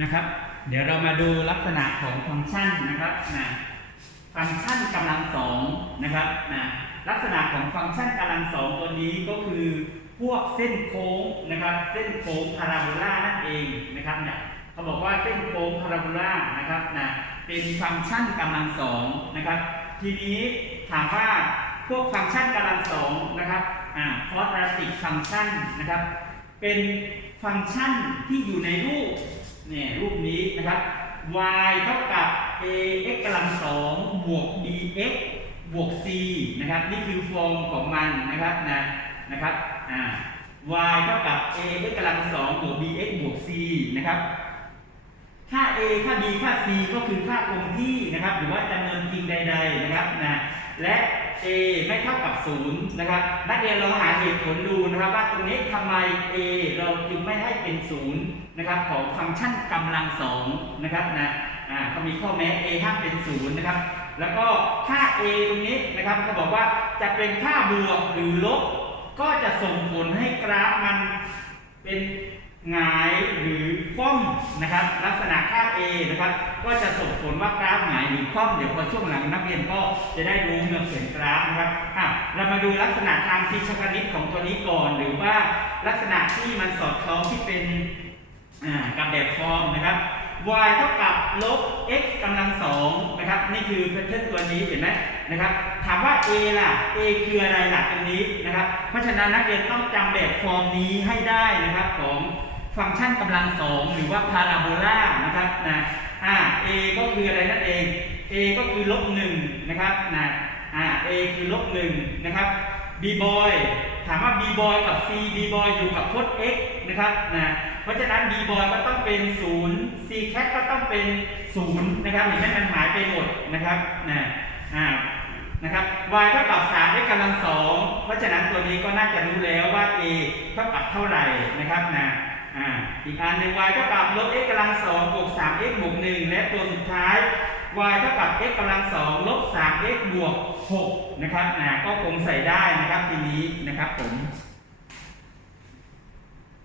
นะครับ เดี๋ยวเรามาดูลักษณะของฟังก์ชันนะครับนะฟังก์ชันกำลังสองนะครับนะลักษณะของฟังก์ชันกำลังสองตัวนี้ก็คือพวกเส้นโค้งนะครับ เส้นโค้งพาราโบลานั่นเองนะครับเนี่ยเขาบอกว่าเส้นโค้งพาราโบลานะครับนะเป็นฟังก์ชันกำลังสองนะครับ ทีนี้ถามว่าพวกฟังก์ชันกำลังสองนะครับอ่าคอร์ดราติกฟังก์ชันนะครับ เป็นฟังก์ชันที่อยู่ในรูปเนี่ยรูปนี้นะครับ y เท่ากับ ax กำลังสองบวก bx บวก c นะครับ นี่คือฟอร์มของมันนะครับนะนะครับอ่า y เท่ากับ ax กำลังสองบวก bx บวก c นะครับค่า a ค่า b ค่า c ก็คือค่าคงที่นะครับ หรือว่าจำนวนจริงใด ๆ นะครับนะและ a ไม่เท่ากับ 0 นะครับ นักเรียนลองหาเหตุผลดูนะครับ ว่าตรงนี้ทำไม a เราจึงไม่ให้เป็น 0 นะครับ ของฟังก์ชันกำลังสองนะครับนะอ่าเขามีข้อแม้ a ห้ามเป็น 0 นะครับ แล้วก็ค่า a ตรงนี้นะครับเขาบอกว่าจะเป็นค่าบวกหรือลบ ก็จะส่งผลให้กราฟมันเป็นหงายหรือ คว่ำนะครับลักษณะค่า A นะครับก็จะส่งผลว่ากราฟหงายหรือคว่ำเดี๋ยวพอช่วงหลังนักเรียนก็จะได้รู้เมื่อเขียนกราฟนะครับอะเรามาดูลักษณะทางพิชคณิตของตัวนี้ก่อน หรือว่าลักษณะที่มันสอดคล้องที่เป็นอ่ากับแบบฟอร์มนะครับ y เท่ากับลบ x กำลังสองนะครับนี่คือแพทเทิร์นตัวนี้เห็นไหมนะครับถามว่า a ล่ะ a คืออะไรหลักตรงนี้นะครับ เพราะฉะนั้นนักเรียนต้องจำแบบฟอร์มนี้ให้ได้นะครับของ ฟังก์ชันกำลังสองหรือว่าพาราโบลานะครับนะอ่า a ก็คืออะไรนั่นเอง a ก็คือลบหนึ่งนะครับนะอ่า a คือลบหนึ่งนะครับ b boy ถามว่า b boy กับ c b boy อยู่กับพจน์ x นะครับนะเพราะฉะนั้น b boy ก็ต้องเป็น 0 c cat ก็ต้องเป็น 0 นะครับเห็นไหมมันหายไปหมดนะครับนะอ่านะครับ y เท่ากับ3 x กำลังสองเพราะฉะนั้นตัวนี้ก็น่าจะรู้แล้วว่า a เท่ากับเท่าไหร่นะครับนะ อ่าอีกอันหนึ่ง y เท่ากับลบ x กำลังสองบวก 3x บวก1และตัวสุดท้าย y เท่ากับ x กำลังสองลบ 3x บวก6นะครับอ่าก็คงใส่ได้นะครับทีนี้นะครับผม